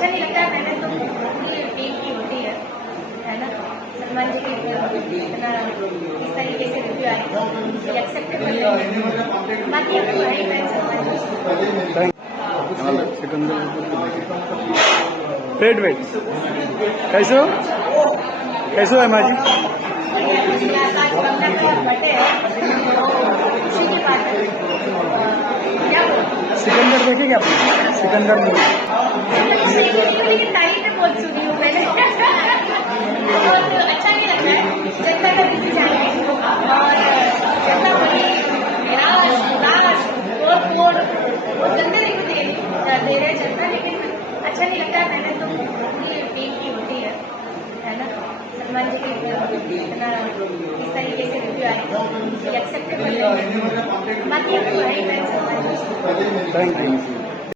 अच्छा नहीं लगता है। मैंने तो पूरी टीम की होती है ना। सलमान जी की इतना इस तरीके से रिव्यू आई एक्सेप्टेबल है। बाकी अब तो है मैं सलमान वेट वेट कैसे हो अम्मा जी? आज कंगना का बर्थडे है, खुशी की बात है। क्या सिकंदर देखे क्या आपने? सिकंदर मूवी तारीफ में बहुत सुनी हूँ मैंने। बहुत अच्छा नहीं लगता है जनता का किसी जाएंगे और जनता बड़ी निराश उदास तोड़ बहुत गंदे रिव्यू दे रहे जनता, लेकिन अच्छा नहीं लगता है। मैंने तो पूरी टीम की होती है ना। सलमान जी की इतना इस तरीके से रिव्यू आई एक्सेप्टेबल है। बाकी अब तो है मैं सलमान जी। Thank you.